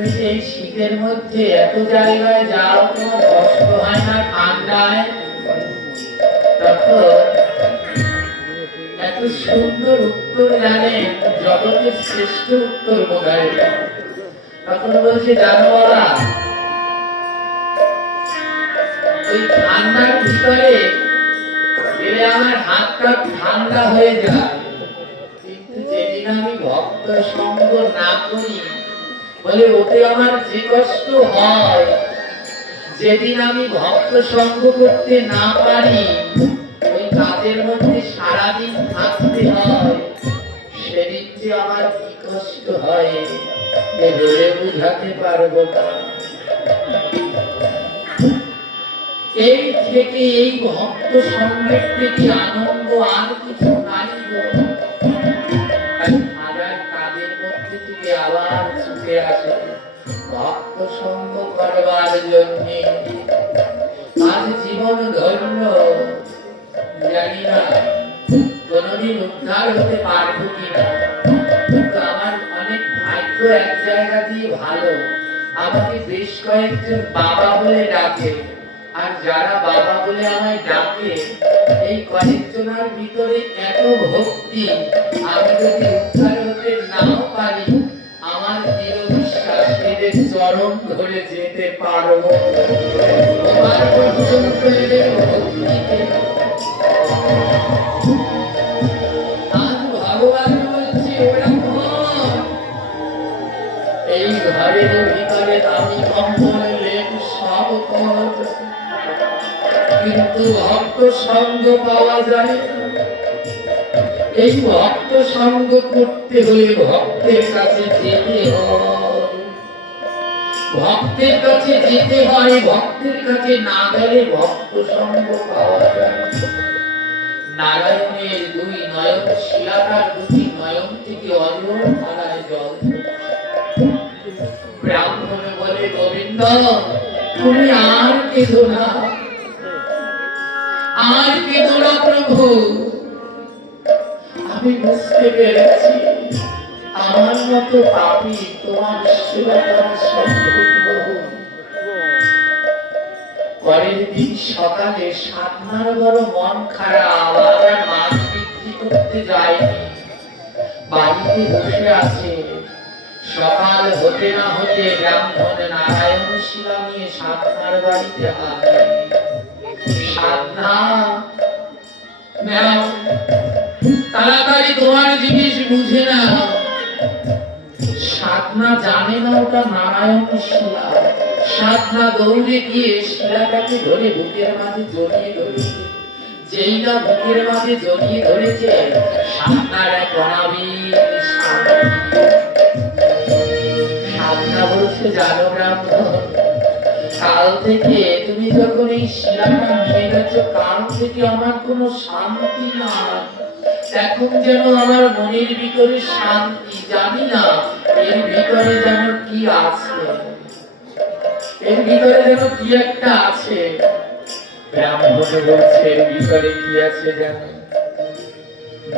তুমি যে এই শীতের মধ্যে এত জায়গায় যাও, তোমার কষ্ট হয় না ঠান্ডায়? তখন এত সুন্দর উত্তর জানে, জগতের শ্রেষ্ঠ উত্তর বোধহয়। তখন বলছে, জানো বাবা, ওই ঠান্ডার ভিতরে গেলে আমার হাতটা ঠান্ডা হয়ে যায়, কিন্তু যেদিন আমি ভক্ত সঙ্গ না করি, বলে ওতে আমার যে কষ্ট হয়, যেদিন আমি ভক্ত সঙ্গ করতে না পারি, ওই কাজের মধ্যে সারাদিন থাকতে হয়, সেদিন যে আমার কি কষ্ট হয় বলে বুঝাতে পারবো না। এই থেকে এই ভক্ত সঙ্গের থেকে আনন্দ আর কিছু নাই। হাজার কাজের মধ্যে থেকে আবার ছুটে আসে ভক্ত সঙ্গ করবার জন্য। আজ জীবন ধন্য, জানি না কোনদিন উদ্ধার হতে পারবো কিনা, কিন্তু আমার অনেক ভাগ্য এক জায়গা দিয়ে ভালো, আমাকে বেশ কয়েকজন বাবা বলে ডাকে। আর যারা বাবা বলে আমায় ডাকে, এই কয়েকজনের ভিতরে এত ভক্তি, আমি যদি উদ্ধার হতে নাও পারি, আমার দৃঢ় বিশ্বাস এদের চরণ ধরে যেতে পারবো। তোমার পর্যন্ত এদের ভক্তিকে আজ ভগবান বলছে, ওরা এই ঘরের ভিতরে দামি কম্বল লেপ সব পাওয়া যায়, কিন্তু ভক্ত সঙ্গ পাওয়া যায়। এই ভক্ত সঙ্গ করতে হলে ভক্তের কাছে যেতে হয়, ভক্তের কাছে যেতে হয়, ভক্তের কাছে না গেলে ভক্ত সঙ্গ পাওয়া যায়। নারায়ণের দুই নয়ন, শিলাকার দুটি নয়ন থেকে অজর ধারায় জল। ব্রাহ্মণ বলে, গোবিন্দ তুমি আর কেঁদো না, আর কেঁদো না প্রভু, আমি বুঝতে পেরেছি আমার মতো পাপী তোমার সেবা করা সম্ভব। পরের দিন সকালে সাধনার বড় মন খারাপ, আর মাছ বিক্রি করতে যায়নি, বাড়িতে বসে আছে। সকাল হতে না হতে ব্রাহ্মণ নারায়ণ শিলা নিয়ে সাধনার বাড়িতে আসে। সাধনা, তাড়াতাড়ি তোমার জিনিস বুঝে না। সাধনা জানে না ওটা নারায়ণ শিলা। সাধনা দৌড়ে গিয়ে শিলাটাকে ধরে বুকের মাঝে জড়িয়ে ধরেছে। যেই না বুকের মাঝে জড়িয়ে ধরেছে, সাধনার এক অনাবিল শান্তি। সাধনা বলছে, জানো ব্রাহ্মণ, কাল থেকে তুমি যখন এই শিলাটা নিয়ে গেছো, কাল থেকে আমার কোনো শান্তি নাই। এখন যেন আমার মনের ভিতরে শান্তি, জানি না এর ভিতরে যেন কি আছে, এর ভিতরে যেন কি একটা আছে। ব্রাহ্মণ বলছে, এর ভিতরে কি আছে জানো?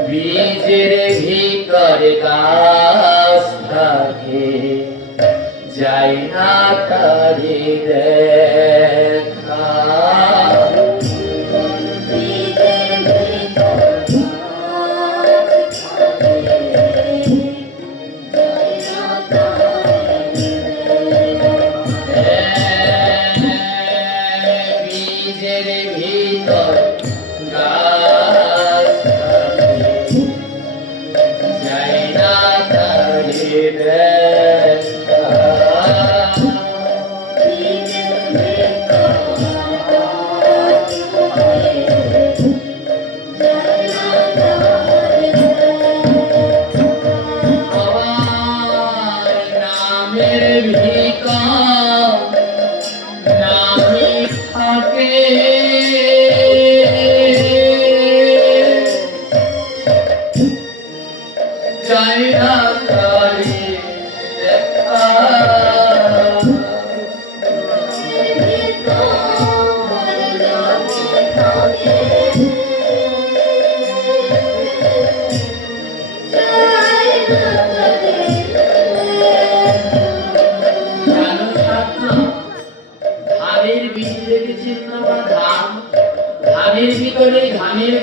বীজের ভিতরে গাছ থাকে, যাই না তারে দেখা। বীজের ভিতর গাছ থাকে, যাই না তারে দেখা।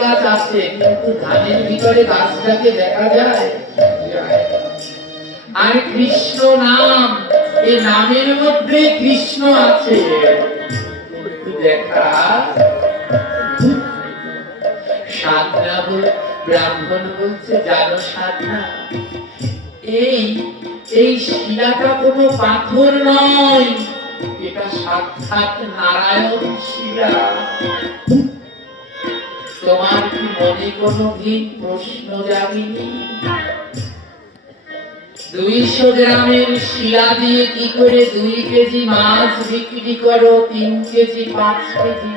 গাছ আছে, কিন্তু ধানের ভিতরে গাছটাকে দেখা যায়? আর কৃষ্ণ নাম, এই নামের মধ্যে কৃষ্ণ আছে, কিন্তু দেখা সাধনা ব্রাহ্মণ বলছে, জানো সাধনা, এই এই শিলাটা কোনো পাথর নয়, এটা সাক্ষাৎ নারায়ণ শিলা। তোমার কি মনে কোনোদিন প্রশ্ন জাগেনি 200 গ্রামের শিলা দিয়ে কি করে 2 কেজি মাছ বিক্রি করো, 3 কেজি 5 কেজি?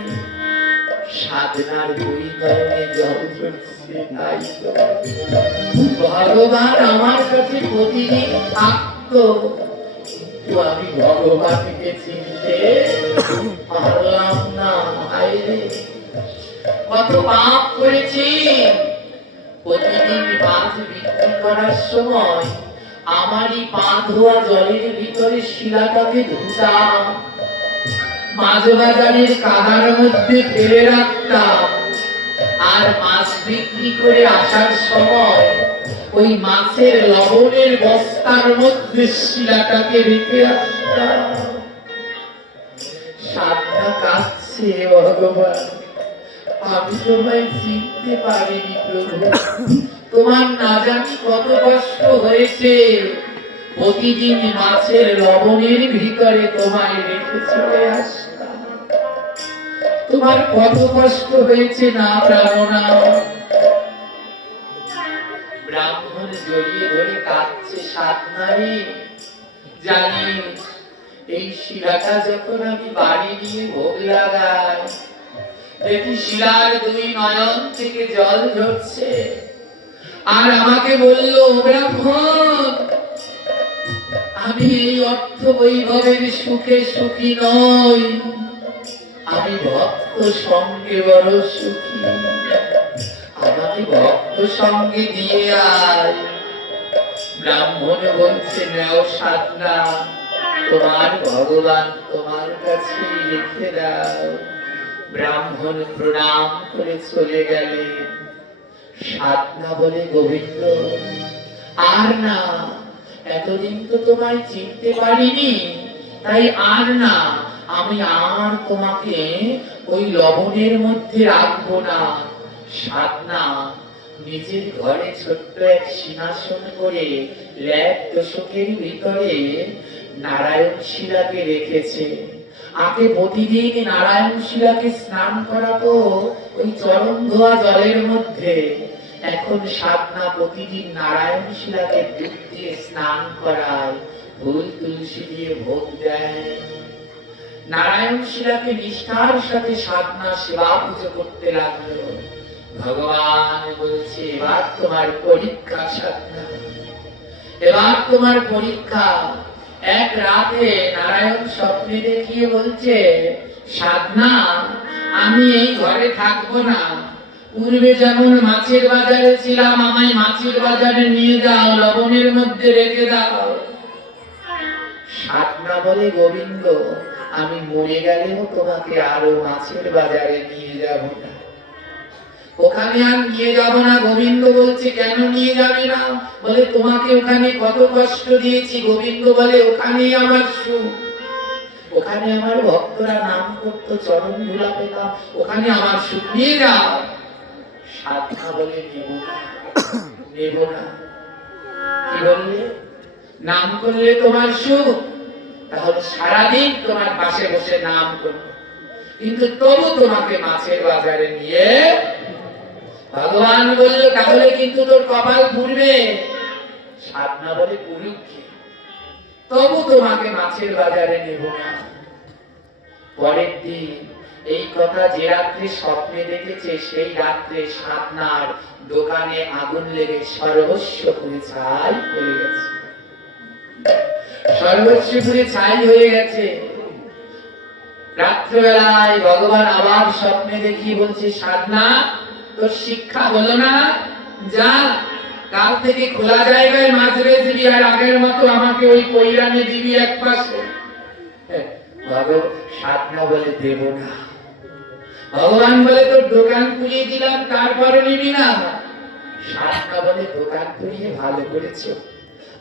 সাধনার 2 নয়নে জল ঝরছে, তাই তো ভগবান আমার কাছে প্রতিদিন থাকতো, কিন্তু আমি ভগবানকে চিনতে পারলাম না। কত পাপ করেছি। প্রতিদিন মাছ বিক্রি করার সময় আমারই পা ধোয়া জলের ভিতরে শিলাটাকে ধুতাম, মাছ বাজারের কাদার মধ্যে ফেলে রাখতাম, আর মাছ বিক্রি করে আসার সময় ওই মাছের লবণের বস্তার মধ্যে শিলাটাকে রেখে আসতাম। সাধনা কাঁদছে, ভগবান আমি তোমায় চিনতে পারিনি প্রভু, তোমার না জানি কত কষ্ট হয়েছে, প্রতিদিন মাছের লবণের ভিতরে তোমায় রেখে চলে আসতাম, তোমার কত কষ্ট হয়েছে না ব্রাহ্মণা। ব্রাহ্মণ জড়িয়ে ধরে কাঁদছে, সাধনারে জানি এই শিলাটা যখন আমি বাড়ি নিয়ে ভোগ লাগাই, দেখি শিলার 2 নয়ন থেকে জল ঝরছে, আর আমাকে বলল, ব্রাহ্মণ আমি এই অর্থ বৈভবের সুখে সুখী নই, আমি ভক্ত সঙ্গে বড় সুখী, আমাকে ভক্ত সঙ্গে দিয়ে আয়। ব্রাহ্মণ বলছে, নাও সাধনা, তোমার ভগবান তোমার কাছে রেখে দাও। ব্রাহ্মণ প্রণাম করে চলে গেলে। সাধনা বলে, গোবিন্দ আর না, এতদিন তো তোমায় চিনতে পারিনি, তাই আর না, আমি আর তোমাকে ওই লবণের মধ্যে রাখবো না। সাধনা নিজের ঘরে ছোট্ট এক সিংহাসন করে ল্যাপ তোষকের ভিতরে নারায়ণ শিলাকে রেখেছে। আগে প্রতিদিন নারায়ণ শিলাকে স্নান করাতো ওই চরণ ধোয়া জলের মধ্যে, এখন সাধনা প্রতিদিন নারায়ণ শিলাকে দুধ দিয়ে স্নান করায়, ফুল তুলসী দিয়ে ভোগ দেয়। নারায়ণ শিলাকে নিষ্ঠার সাথে সাধনা সেবা পুজো করতে লাগলো। ভগবান বলছে, এবার তোমার পরীক্ষা সাধনা, এবার তোমার পরীক্ষা। এক রাতে নারায়ণ স্বপ্নে দেখিয়ে বলছে, সাধনা আমি এই ঘরে থাকবো না, পূর্বে যেমন মাছের বাজারে ছিলাম, আমায় মাছের বাজারে নিয়ে যাও, লবণের মধ্যে রেখে দাও। সাধনা বলে, গোবিন্দ আমি মরে গেলেও তোমাকে আরো মাছের বাজারে নিয়ে যাব না, ওখানে আর নিয়ে যাব না। গোবিন্দ বলছে, কেন নিয়ে যাবে না? বলে, তোমাকে ওখানে কত কষ্ট দিয়েছি। গোবিন্দ বলে, ওখানেই আমার সুখ, ওখানে আমার ভক্তরা নাম করতো, চরণ ধুলা পেতাম, ওখানে আমার সুখ, নিয়ে যাও। সাধনা বলে, নেব না, নেব না। কি বললে? নাম করলে তোমার সুখ, তাহলে সারাদিন তোমার পাশে বসে নাম করবো, কিন্তু তবু তোমাকে মাছের বাজারে নিয়ে। ভগবান বলল, তাহলে কিন্তু তোর কপাল পুড়বে। সাধনা বলে, পুরুক তবু তোমাকে মাছের বাজারে নেব না। পরের দিন এই কথা যে রাত্রে স্বপ্নে দেখেছে, সেই রাত্রে সাধনার দোকানে আগুন লেগে সর্বস্ব পুড়ে ছাই হয়ে গেছে, সর্বস্ব পুড়ে ছাই হয়ে গেছে। রাত্রিবেলায় ভগবান আবার স্বপ্নে দেখিয়ে বলছে, সাধনা তোর শিক্ষা হলো না, যা কাল থেকে খোলা জায়গায় মাছ বেচবি, আর আগের মতো আমাকে ওই পৈরানে দিবি এক পাশে। সাধনা বলে, দেব না। ভগবান বলে তোর দোকান খুলিয়ে দিলাম, তারপরে নিবি না? সাতটা বলে দোকান খুলিয়ে ভালো করেছো,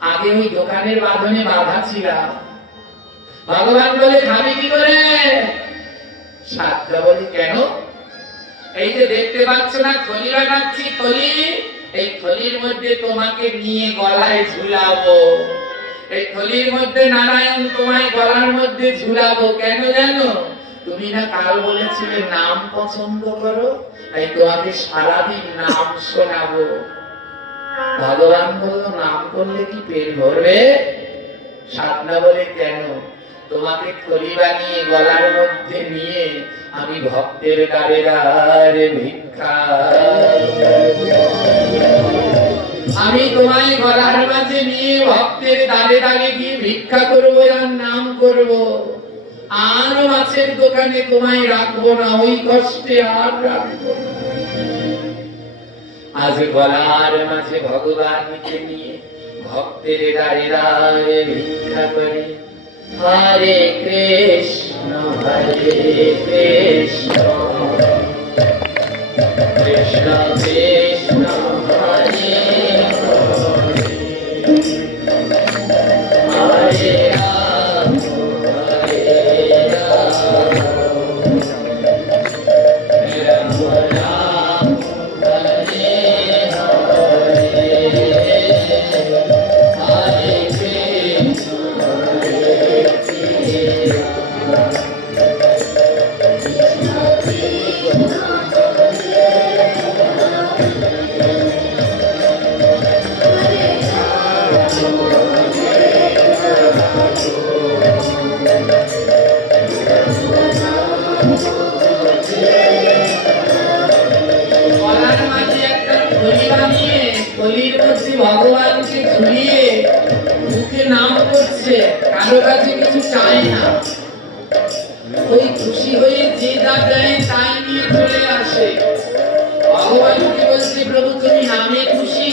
আগে ওই দোকানের বাঁধনে বাধা ছিলাম। ভগবান বলে খাবি কি করে? সাতটা বলে কেন? এই যে দেখতে পাচ্ছ না থলি বানাচ্ছি, থলি, এই থলির মধ্যে তোমাকে নিয়ে গলায় ঝুলাবো। এই থলির মধ্যে নারায়ণ তোমায় গলার মধ্যে ঝুলাবো। কেন জানো? তুমি না কাল বলেছিলে নাম পছন্দ করো, তাই তোমাকে সারাদিন নাম শোনাবো। ভগবান বলল নাম করলে কি পেট ভরবে? সাধনা বলে কেন? তোমাকে থলি বানিয়ে গলার মধ্যে নিয়ে আমি ভক্তের দ্বারে দ্বারে ভিক্ষা, আমি তোমায় গলার মাঝে নিয়ে ভক্তের দ্বারে দ্বারে গিয়ে ভিক্ষা করবো আর নাম করব। আর মাছের দোকানে তোমায় রাখবো না, ওই কষ্টে আর রাখবো না। আজ গলার মাঝে ভগবানকে নিয়ে ভক্তের দ্বারে দ্বারে ভিক্ষা করে। হরে কৃষ্ণ কৃষ্ণ কৃষ্ণ কৃষ্ণ হরে হরে রাম হরে রাম রাম রাম হরে হরে কৃষ্ণ ভগবানকে ঝুলিয়ে মুখে নাম করছে, কারো কাছে কিছু চাই না। ওই খুশি হয়ে যে যা দেয় তাই নিয়ে চলে আসে। ভগবানকে বলছে প্রভু তুমি নামে খুশি,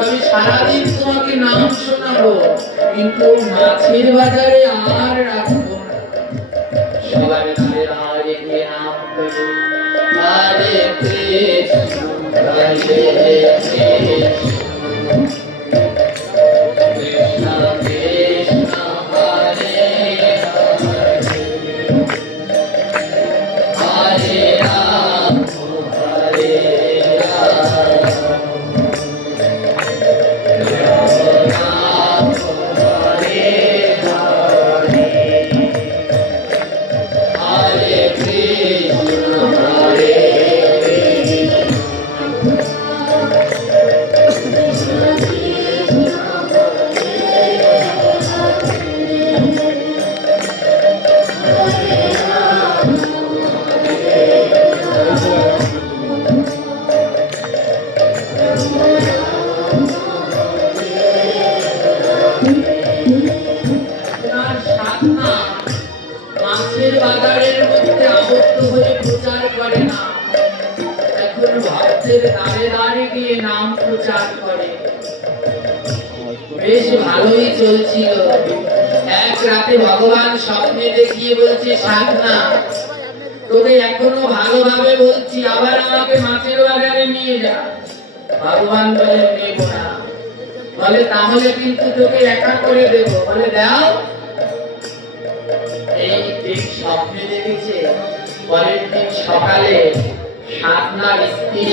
আমি সারাদিন তোমাকে নাম শোনাবো, কিন্তু মাছের বাজারে আর রাখবো না। সবার নামে রেখে নাম করে হরে কৃষ্ণ হরে কৃষ্ণ কৃষ্ণ কৃষ্ণ হরে হরে হরে রাম হরে রাম রাম রাম হরে হরে হরে কৃষ্ণ হরে মাছের বাজারের মধ্যে আবদ্ধ হয়ে প্রচার করে না, এখন ভক্তের দ্বারে দ্বারে গিয়ে নাম প্রচার করে। বেশ ভালোই চলছিল। এক রাতে ভগবান স্বপ্নে দেখিয়ে বলছে সাধনা তোকে এখনো ভালোভাবে বলছি, আবার আমাকে মাছের বাজারে নিয়ে যা। ভগবান বলে নেব না। বলে তাহলে কিন্তু তোকে একা করে দেব। বলে দাও। এই ঠিক স্বপ্নে দেখেছে। পরের দিন সকালে সাধনার স্ত্রী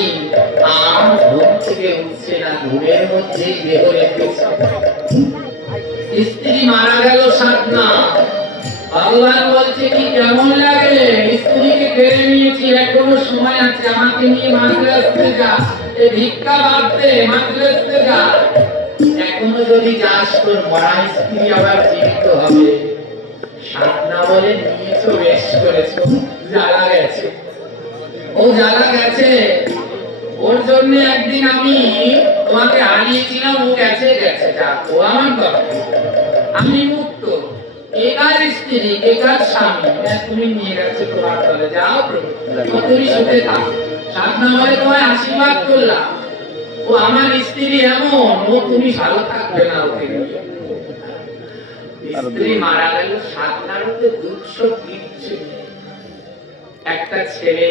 আর ঘুম থেকে উঠছে না, ঘুমের মধ্যেই দেহ রেখেছে। স্ত্রী মারা গেল সাধনা। ভগবান বলছে কি কেমন লাগে? স্ত্রীকে কেড়ে নিয়েছি, এখনো সময় আছে, আমাকে নিয়ে মাঝে আসতে যা, এই ভিক্ষা বাঁধতে মাঝে আসতে যা। এখনো যদি যাস তোর মরা স্ত্রী আবার জীবিত হবে। সাধনা বলে নিয়েছো, বেশ করেছো, জ্বালা গেছে। ও জ্বালা গেছে, ওর জন্য একদিন আমি তোমাকে হারিয়েছিলাম, ও গেছে গেছে, যা, ও আমার কথা, আমি মুক্ত। একার স্ত্রী একার স্বামী তুমি নিয়ে গেছো তোমার দলে, যাও প্রভু, তুমি সুখে থাকো। সাধনা বলে তোমায় আশীর্বাদ করলাম, ও আমার স্ত্রী এমন, ও তুমি ভালো থাকবে না ওকে নিয়ে। স্ত্রী মারা গেল, সাধনার মধ্যে দুঃখ কিচ্ছু নেই। একটা ছেলে,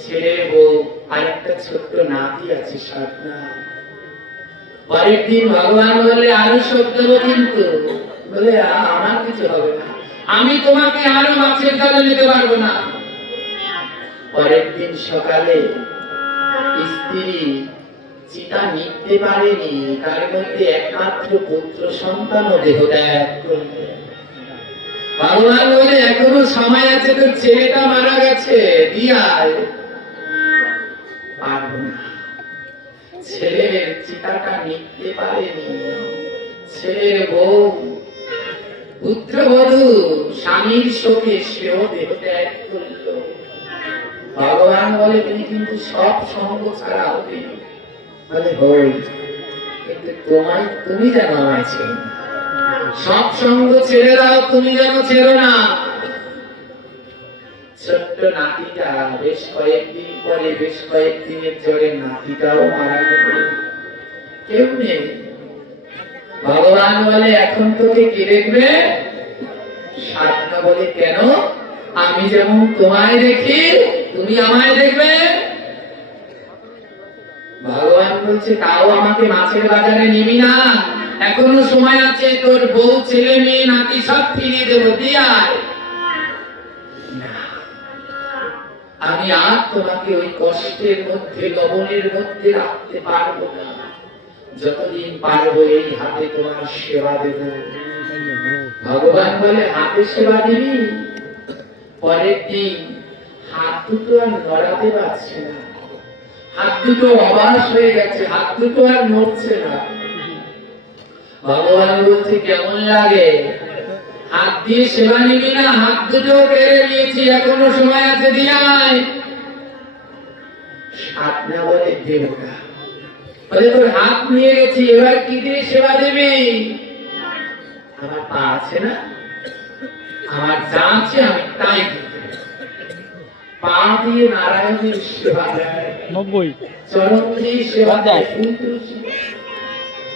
ছেলের বউ আর একটা ছোট্ট নাতি আছে সাধনা। পরের দিন ভগবান বলে আরো সব দেবো, কিন্তু বলে আমার কিছু হবে না, আমি তোমাকে আরো মাছের জালে নিতে পারবো না। পরের দিন সকালে স্ত্রী চিতা নিতে পারেনি, তার মধ্যে একমাত্র পুত্র সন্তানও দেহ ত্যাগ করল। ভগবান বলে এখনো সময় আছে, তোর ছেলেটা মারা গেছে, দিয়ায় পারবো না। ছেলের চিতাটা নিতে পারেনি, ছেলের বউ পুত্রবধূ স্বামীর শোকে সেও দেহ ত্যাগ করল। ভগবান বলে তুমি কিন্তু সব সঙ্গ ছাড়া হবে, বলে হই, কিন্তু তুমি যেন আমায় ছেড়ো না, সব সঙ্গ ছেড়ে দাও, তুমি যেন ছেড়ো না। ছোট্ট নাতিটা বেশ কয়েকদিন পরে, বেশ কয়েকদিনের জ্বরে নাতিটাও মারা গেল, কেউ নেই। ভগবান বলে এখন তোকে কে দেখবে? সাধনা বলে কেন? আমি যেমন তোমায় দেখি তুমি আমায় দেখবে। ভগবান বলছে তাও আমাকে মাছের বাজারে নিবি না, এখনো সময় আছে, তোর বউ ছেলে মেয়ে নাতি সব ফিরিয়ে দেবো, দিয়ায়। আমি আর তোমাকে ওই কষ্টের মধ্যে, লবণের মধ্যে রাখতে পারবো না, যতদিন পারবো এই হাতে তোমার সেবা দেব। ভগবান বলে হাতে সেবা দিবি? পরের দিন হাত দুটো আর নড়াতে পারছে না, হাত দুটো অবাস হয়ে গেছে, হাত দুটো আর নড়ছে না। ভগবান বলছে কেমন লাগে? হাত দিয়ে সেবা নিবি না? হাত দুটো কেড়ে নিয়েছি, এখনো সময় আছে, দিয়ায়। সাধনা বলে দেব না। বলে তোর হাত নিয়ে গেছি, এবার কি দিয়ে সেবা দিবি? আমার পা আছে না, আমার যা আছে আমি তাই দিতে, পা দিয়ে নারায়ণের সেবা দেয়, 90 চরণ দিয়ে সেবা দেয়।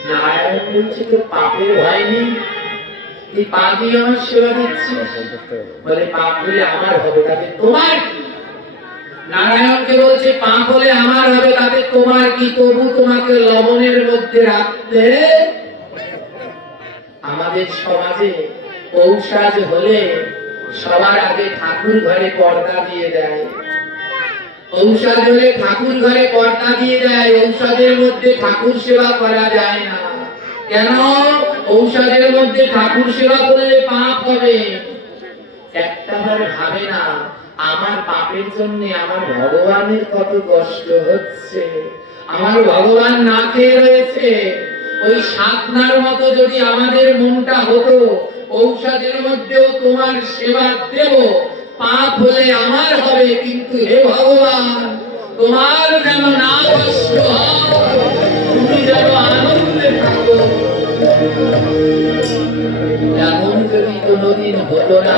নারায়ণ বলছে তোর পাপের ভয় নেই, তুই পা দিয়ে আমার সেবা দিচ্ছিস? বলে পাপ বলে আমার হবে, তাতে তোমার কি? নারায়ণকে বলছে পাপ বলে আমার হবে, তাতে তোমার কি? তবু তোমাকে লবণের মধ্যে রাখতে। আমাদের সমাজে ঔষধ হলে সবার আগে ঠাকুর ঘরে পর্দা দিয়ে দেয়, ঔষধ হলে ঠাকুর ঘরে পর্দা দিয়ে দেয়, ঔষধের মধ্যে ঠাকুর সেবা করা যায় না। কেন? ঔষধের মধ্যে ঠাকুর সেবা করলে পাপ হবে। একটাবার ভাবে না আমার পাপের জন্য আমার ভগবানের কত কষ্ট হচ্ছে, আমার ভগবান না খেয়ে রয়েছে। ওই সাধনার মতো যদি আমাদের মনটা হতো, ঔষধের মধ্যেও তোমার সেবা দেব, পাপ হলে আমার হবে, কিন্তু হে ভগবান তোমার যেন না কষ্ট হয়, তুমি যেন আনন্দে থাকো। এমন যদি কোনোদিন হতো না,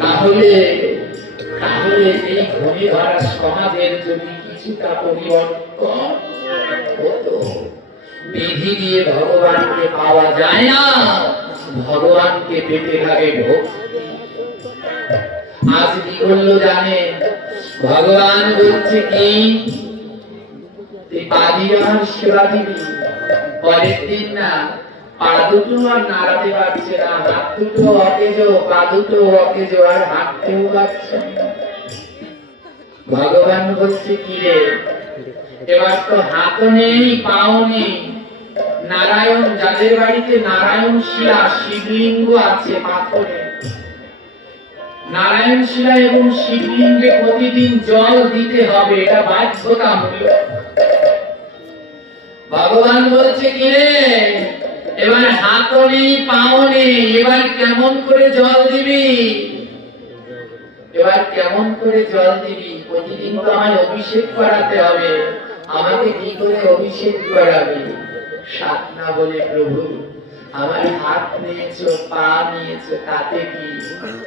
তাহলে এই ঘুরে ধরা সমাজের যদি কিছুটা পরিবর্তন হতো। বিধি দিয়ে ভগবানকে পাওয়া যায় না, ভগবানকে পেতে লাগে ভক্তি। আজ কি করলো জানেন? ভগবান বলছে কি তুই পা দিয়ে আমার সেবা দিবি। পরের দিন না পা দুটো আর নাড়াতে পারছে না, হাত দুটো অকেজো, পা দুটো অকেজো, আর হাঁটতেও পারছে না। ভগবান বলছে কি রে, এবার তো হাতও নেই পাও নেই। নারায়ণ, যাদের বাড়িতে নারায়ণ শিলা, শিবলিঙ্গ আছে পাথরে, নারায়ণ শিলা এবং শিবলিঙ্গে প্রতিদিন জল দিতে হবে, এটা বাধ্যতামূলক। ভগবান বলছে কি রে, এবার হাতও নেই পাও নেই, এবার কেমন করে জল দিবি? এবার কেমন করে জল দিবি? প্রতিদিন তো আমায় অভিষেক করাতে হবে, আমাকে কি করে অভিষেক করাবি? সাধনা বলে প্রভু আমার হাত নিয়েছো, পা নিয়েছো, তাতে কি?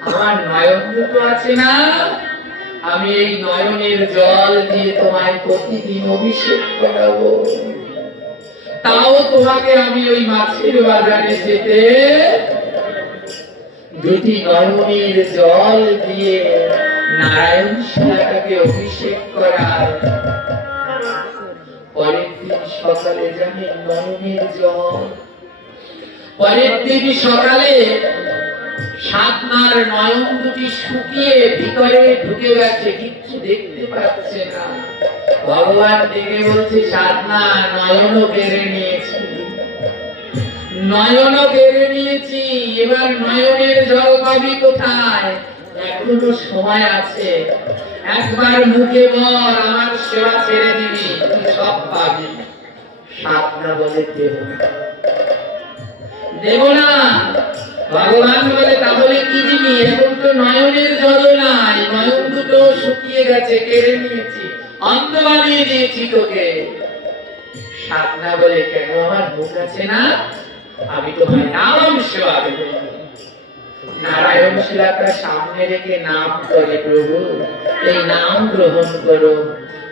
আমার নয়ন দুটো আছে না, আমি এই নয়নের জল দিয়ে তোমায় প্রতিদিন অভিষেক করাবো। তাও তোমাকে আমি ওই মাছের বাজারে যেতে দুটি নয়নের জল দিয়ে নারায়ণ শিলাটাকে অভিষেক করার পরের দিন সকালে জানে নয়নের জল, পরের দিন সকালে সাধনার নয়ন দুটি শুকিয়ে ভিতরে ঢুকে গেছে, কিচ্ছু দেখতে পাচ্ছে না। ভগবান ডেকে বলছে, সাধনা নয়নও কেড়ে নিয়েছি, নয়নও কেড়ে নিয়েছি, এবার নয়নের জল পাবি কোথায়? এখনো সময় আছে, একবার মুখে বল আমার সেবা ছেড়ে দিবি, তুই সব পাবি। সাধনা বলে দেব না, দেব না। ভগবান বলে তাহলে কি দিবি? এখন তো নয়নের জল নাই, নয়ন দুটো শুকিয়ে গেছে, কেড়ে নিয়েছি, অন্ধ বানিয়ে দিয়েছি তোকে। সাধনা বলে কেন? আমার মুখ আছে না, আমি তোমার নাম সেবা দেব। নারায়ণ শিলাটা সামনে রেখে নাম করে, প্রভু এই নাম গ্রহণ করো,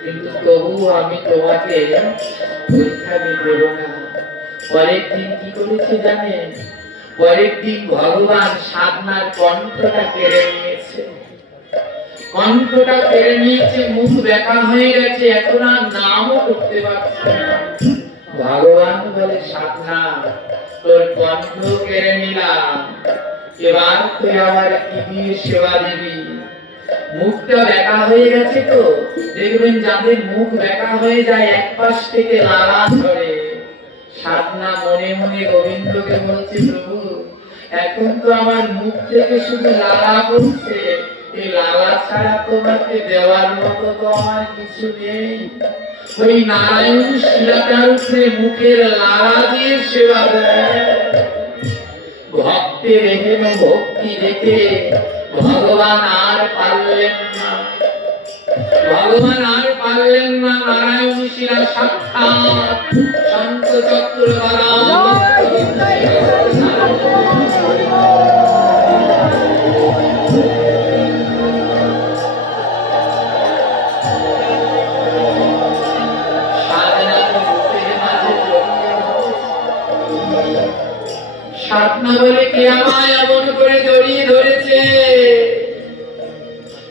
কিন্তু তবু আমি তোমাকে পরীক্ষা দেব না। পরের দিন কি করেছে জানেন? পরের দিন ভগবান সাধনার কণ্ঠটা কেড়ে নিয়েছে, কণ্ঠটা কেড়ে নিয়েছে, মুখ ব্যাকা হয়ে গেছে, এখন আর নামও করতে পারছে না। ভগবান বলে, সাধনা তোর কণ্ঠ কেড়ে নিলাম, এবার তুই আমার কি দিয়ে সেবা দিবি? মুখটা ব্যাকা হয়ে গেছে তো, দেখবেন যাদের মুখ ব্যাকা হয়ে যায় এক পাশ থেকে লালা ঝরে। সাধনা মনে মনে গোবিন্দকে বলছে, প্রভু এখন তো আমার মুখ থেকে শুধু লালা পড়ছে, এই লালা ছাড়া তোমাকে দেওয়ার মতো তো আমার কিছু নেই। ওই নারায়ণ শিলাটার উপরে মুখের লালা দিয়ে সেবা দেয়। ভক্তের এহেন ভক্তি দেখে ভগবান আর পারলেন না, ভগবান আর পারলেন না। নারায়ণ শিলা সাক্ষাৎ শঙ্খ চক্র সাধনা বলে, কে আমায় এমন করে জড়িয়ে ধরেছে,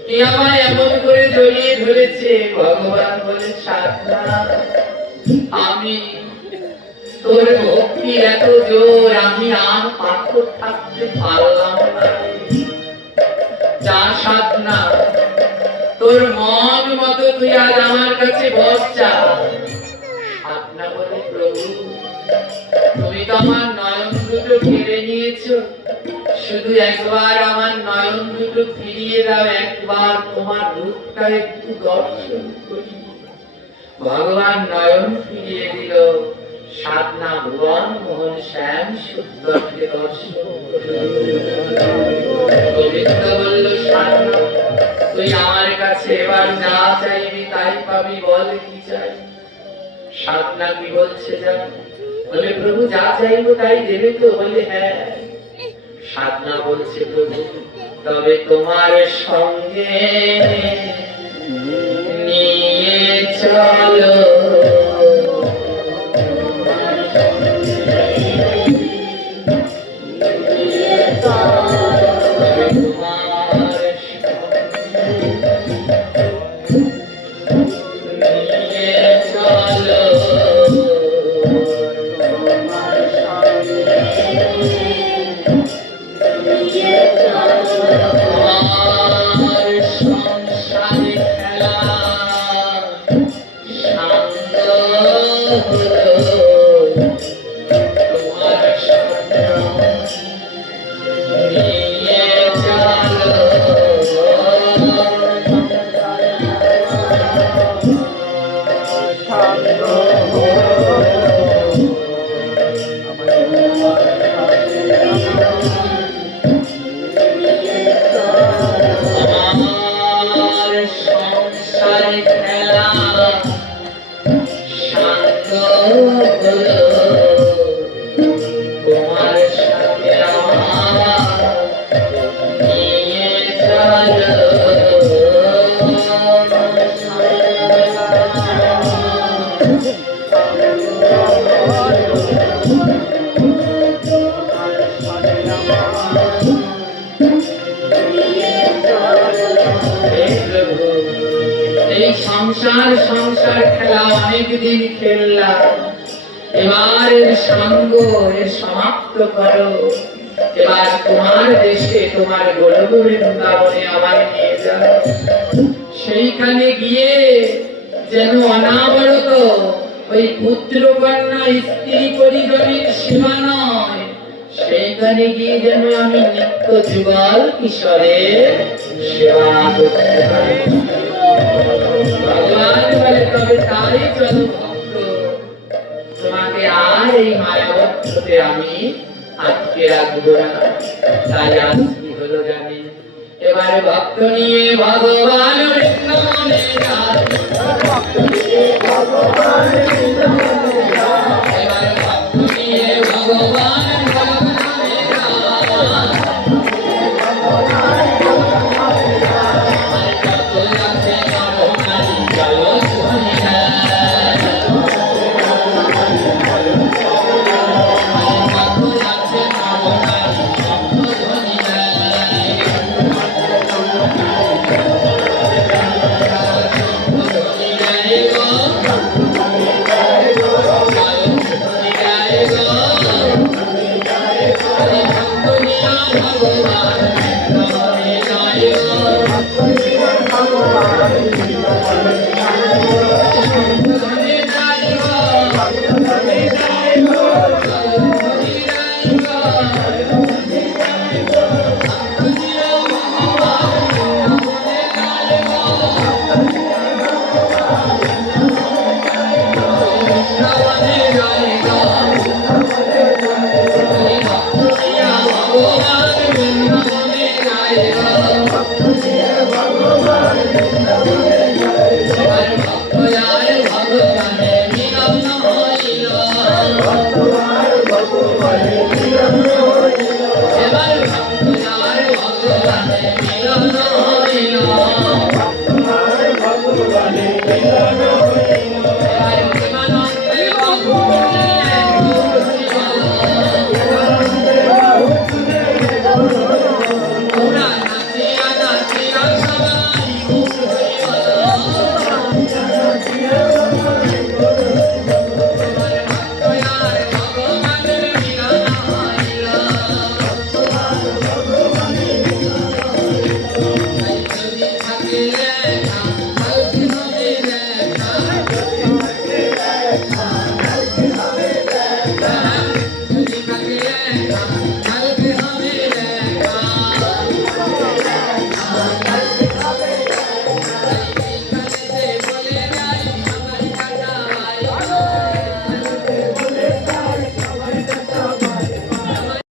কে আমায় এমন করে জড়িয়ে ধরেছে? ভগবান বলে, সাধনা আমি, তোর ভক্তি এত জোর, আমি আর পাথর থাকতে পারলাম না। যা সাধনা, তোর মন মতো তুই আজ আমার কাছে বস যা। সাধনা বলে, প্রভু তুমি তো আমার নয়ন দুটো কেড়ে নিয়েছো, শুধু একবার আমার নয়ন দুটো ফিরিয়ে দাও, একবার তোমার রূপটা একটু দর্শন করি। ভগবান নয়ন ফিরিয়ে দিল। সাধনা ভুবন মোহন শ্যাম সুন্দরকে দর্শন গোবিন্দ বলল, সাধনা তুই আমার কাছে এবার যা চাইবি তাই পাবি, বল কি চাই? সাধনা কি বলছে জানো? বলে, প্রভু যা চাইবো তাই দেবে তো? বলে, হ্যাঁ। সাধনা বলছে, প্রভু তবে তোমার সঙ্গে নিয়ে চলো, খেলা অনেকদিন খেললাম, এবার এর সঙ্গ এর সমাপ্ত করো। এবার তোমার দেশে তোমার গোলক বৃন্দাবনে আমায় নিয়ে যাও। সেইখানে গিয়ে যেন অনাবরত ওই পুত্র কন্যা স্ত্রী পরিজনের সেবা নয়, সেইখানে গিয়ে যেন আমি নিত্য যুগল কিশোরের সেবা করতে পারি। ভগবান বলে তবে তাই চলো ভক্ত, তোমাকে আর এই মায়াবদ্ধতে আমি আটকে রাখবো না। তাই আজ কি হলো জানি, এবারে ভক্ত নিয়ে ভগবান বৃন্দাবনে যায়। এবারে ভক্ত নিয়ে ভগবান বৃন্দাবনে যায়। যত আছে নরনারী জয় ধ্বনি দেয়। যত আছে নরনারী জয় ধ্বনি দেয়। ধ্বনি দেয় গো, জয় ধ্বনি দেয় গো। হরি ভক্ত নিয়া ভগবান বৃন্দাবনে যায় গো। ধ্বনি দেয় গো, ধ্বনি দেয় গো।